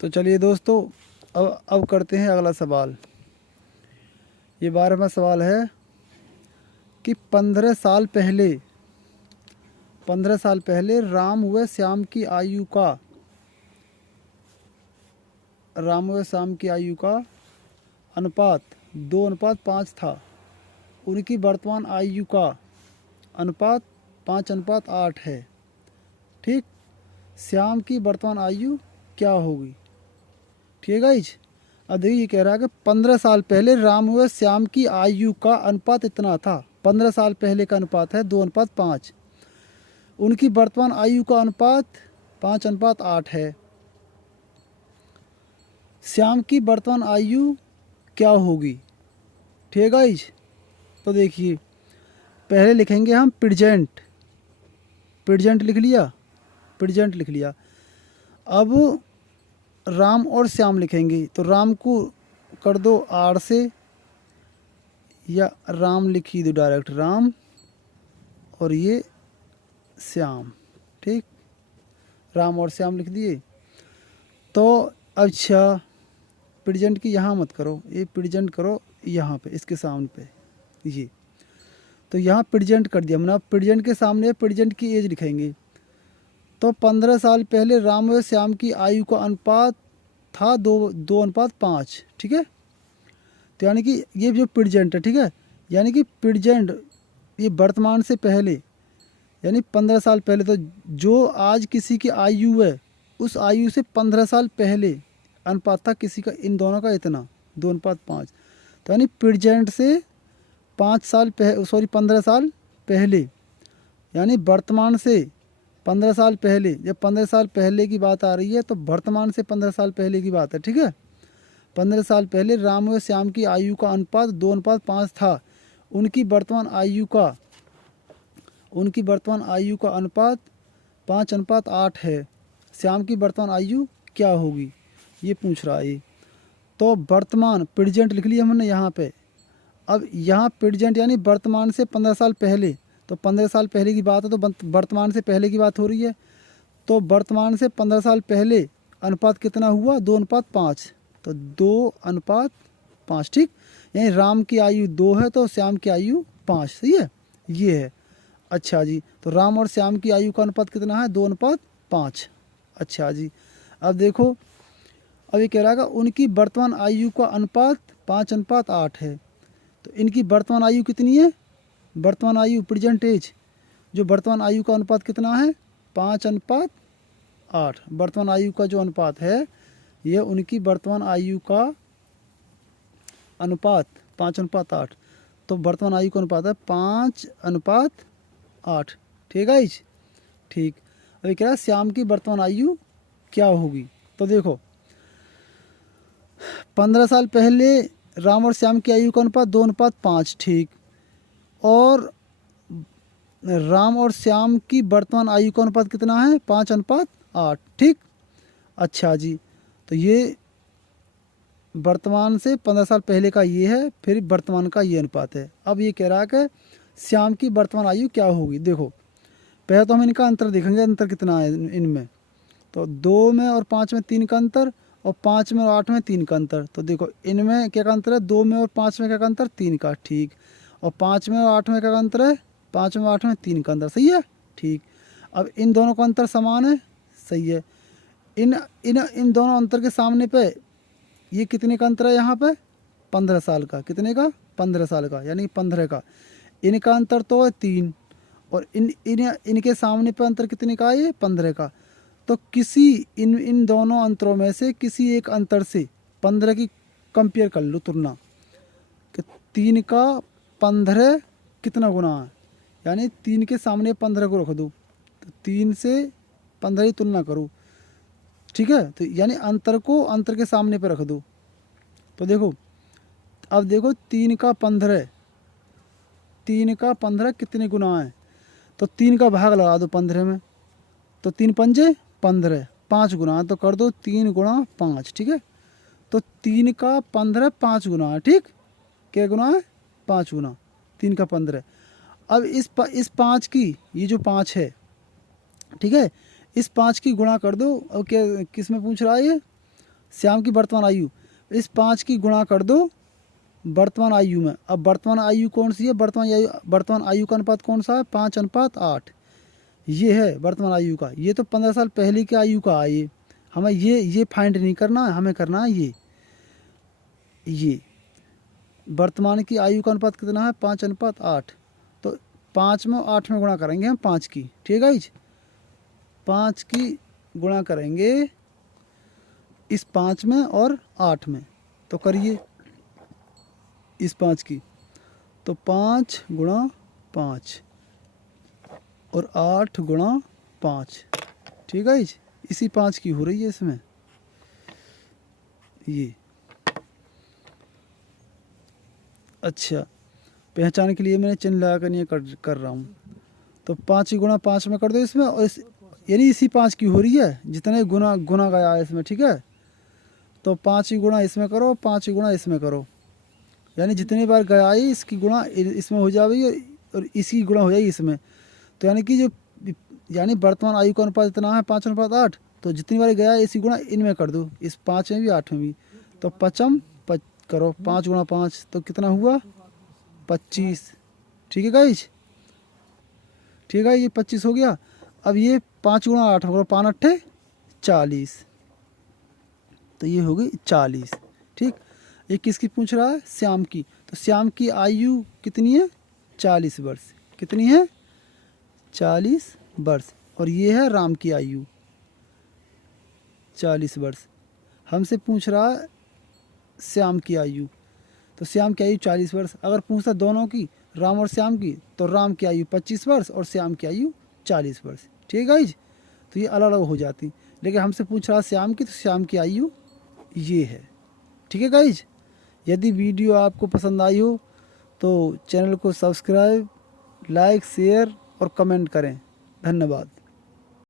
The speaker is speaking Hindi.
तो चलिए दोस्तों, अब करते हैं अगला सवाल। ये 12वां सवाल है कि 15 साल पहले राम व श्याम की आयु का अनुपात 2:5 था। उनकी वर्तमान आयु का अनुपात 5:8 है। ठीक। श्याम की वर्तमान आयु क्या होगी? ठीक है गाइज। अब देखिए, ये कह रहा है कि 15 साल पहले राम व श्याम की आयु का अनुपात इतना था। 15 साल पहले का अनुपात है 2:5। उनकी वर्तमान आयु का अनुपात 5:8 है। श्याम की वर्तमान आयु क्या होगी? ठीक है गाइज। तो देखिए, पहले लिखेंगे हम प्रेजेंट। प्रेजेंट लिख लिया। अब राम और श्याम लिखेंगे, तो राम को कर दो आर से, या राम लिख ही दो डायरेक्ट, राम, और ये श्याम। ठीक, राम और श्याम लिख दिए। तो अच्छा, प्रेजेंट की यहाँ मत करो, ये प्रेजेंट करो यहाँ पे, इसके सामने पे ये। तो यहाँ प्रेजेंट कर दिया हमने। अब प्रेजेंट के सामने प्रेजेंट की एज लिखेंगे। तो 15 साल पहले राम व श्याम की आयु का अनुपात था 2:5। ठीक है। तो यानी कि ये जो प्रेजेंट है, ठीक है, यानी कि प्रेजेंट ये वर्तमान से पहले, यानी 15 साल पहले। तो जो आज किसी की आयु है, उस आयु से 15 साल पहले अनुपात था किसी का, इन दोनों का इतना 2:5। तो यानी प्रेजेंट से 15 साल पहले, यानी वर्तमान से 15 साल पहले। जब 15 साल पहले की बात आ रही है तो वर्तमान से 15 साल पहले की बात है। ठीक है। 15 साल पहले राम व श्याम की आयु का अनुपात 2:5 था। उनकी वर्तमान आयु का अनुपात 5:8 है। श्याम की वर्तमान आयु क्या होगी, ये पूछ रहा है। तो वर्तमान प्रेजेंट लिख लिया हमने यहाँ पे। अब यहाँ प्रेजेंट यानी वर्तमान से 15 साल पहले, तो 15 साल पहले की बात है, तो वर्तमान से पहले की बात हो रही है। तो वर्तमान से 15 साल पहले अनुपात कितना हुआ? 2:5। तो 2:5। ठीक, यानी राम की आयु 2 है तो श्याम की आयु 5। सही है, ये है। अच्छा जी, तो राम और श्याम की आयु का अनुपात कितना है? 2:5। अच्छा जी, अब देखो, अब ये कह रहा है कि उनकी वर्तमान आयु का अनुपात 5:8 है। तो इनकी वर्तमान आयु कितनी है? वर्तमान आयु प्रेजेंट एज, जो वर्तमान आयु का अनुपात कितना है? 5:8। वर्तमान आयु का जो अनुपात है, यह उनकी वर्तमान आयु का अनुपात 5:8। तो वर्तमान आयु का अनुपात है 5:8। ठीक है। ठीक, अभी कह रहा है श्याम की वर्तमान आयु क्या होगी? तो देखो, 15 साल पहले राम और श्याम की आयु का अनुपात 2:5। ठीक, और राम और श्याम की वर्तमान आयु का अनुपात कितना है? 5:8। ठीक, अच्छा जी, तो ये वर्तमान से 15 साल पहले का ये है, फिर वर्तमान का ये अनुपात है। अब ये कह रहा है कि श्याम की वर्तमान आयु क्या होगी। देखो, पहले तो हम इनका अंतर देखेंगे, अंतर कितना है इनमें। तो 2 में और 5 में 3 का अंतर, और 5 में और 8 में 3 का अंतर। तो देखो, इनमें क्या का अंतर है? 2 में और 5 में क्या का अंतर? 3 का। ठीक, और 5 में और 8 में क्या का अंतर है? 5 में 8 में 3 का अंतर। सही है। ठीक, अब इन दोनों का अंतर समान है। सही है। इन इन इन दोनों अंतर के सामने पे ये कितने का अंतर है? यहाँ पे 15 साल का। कितने का? 15 साल का, यानी 15 का। इनका अंतर तो है 3, और इनके सामने पे अंतर कितने का है? ये 15 का। तो किसी इन दोनों अंतरों में से किसी एक अंतर से 15 की कंपेयर कर लो, तुलना, कि 3 का 15 कितना गुना है, यानी 3 के सामने 15 को रख दो, तो 3 से 15 की तुलना करो। ठीक है, तो यानी अंतर को अंतर के सामने पे रख दो। तो देखो, अब देखो, 3 का 15 कितने गुना है? तो 3 का भाग लगा दो 15 में, तो 3 पंजे 15, 5 गुना, तो कर दो 3 गुणा 5। ठीक है, तो 3 का 15 5 गुना है। ठीक, क्या गुना है? 5 गुना 3 का 15। अब इस 5 की, ये जो 5 है, ठीक है, इस 5 की गुणा कर दो। अब क्या, किस में पूछ रहा है ये? श्याम की वर्तमान आयु, इस 5 की गुणा कर दो वर्तमान आयु में। अब वर्तमान आयु कौन सी है, वर्तमान आयु का अनुपात कौन सा है, 5:8। ये है वर्तमान आयु का। ये तो 15 साल पहले की आयु का है। ये हमें ये फाइंड नहीं करना है, हमें करना है ये वर्तमान की आयु का अनुपात कितना है, 5:8। तो 5 में 8 में गुणा करेंगे हम 5 की, ठीक है जी। 5 की गुणा करेंगे इस 5 में और 8 में, तो करिए इस 5 की, तो 5 गुणा 5 और 8 गुणा 5, ठीक है जी। इसी 5 की हो रही है इसमें ये। अच्छा, पहचान के लिए मैंने चिन्ह लगा कर ये कर रहा हूँ। तो 5 की गुणा 5 में कर दो इसमें, और यानी इसी 5 की हो रही है जितने गुना गया है इसमें, ठीक है। तो 5 की गुणा इसमें करो, 5 की गुणा इसमें करो, यानी जितनी बार गया है इसकी गुणा इसमें हो जाएगी और इसकी गुणा हो जाएगी इसमें। तो यानी कि यानी वर्तमान आयु का अनुपात इतना है 5:8, तो जितनी बार गया है इसी गुणा इनमें कर दो, इस 5 में भी 8 में भी। तो 5 करो, 5 गुणा 5 तो कितना हुआ, 25, ठीक है गाइज, ठीक है। ये 25 हो गया। अब ये 5 गुणा 8 करो, 5 8 40, तो ये हो गई 40, ठीक। ये किसकी पूछ रहा है, श्याम की। तो श्याम की आयु कितनी है, 40 वर्ष। कितनी है, 40 वर्ष। और ये है राम की आयु 40 वर्ष। हमसे पूछ रहा है श्याम की आयु, तो श्याम की आयु 40 वर्ष। अगर पूछता दोनों की, राम और श्याम की, तो राम की आयु 25 वर्ष और श्याम की आयु 40 वर्ष, ठीक है गाइज। तो ये अलग अलग हो जाती, लेकिन हमसे पूछ रहा है श्याम की, तो श्याम की आयु ये है, ठीक है गाइज। यदि वीडियो आपको पसंद आई हो तो चैनल को सब्सक्राइब, लाइक, शेयर और कमेंट करें। धन्यवाद।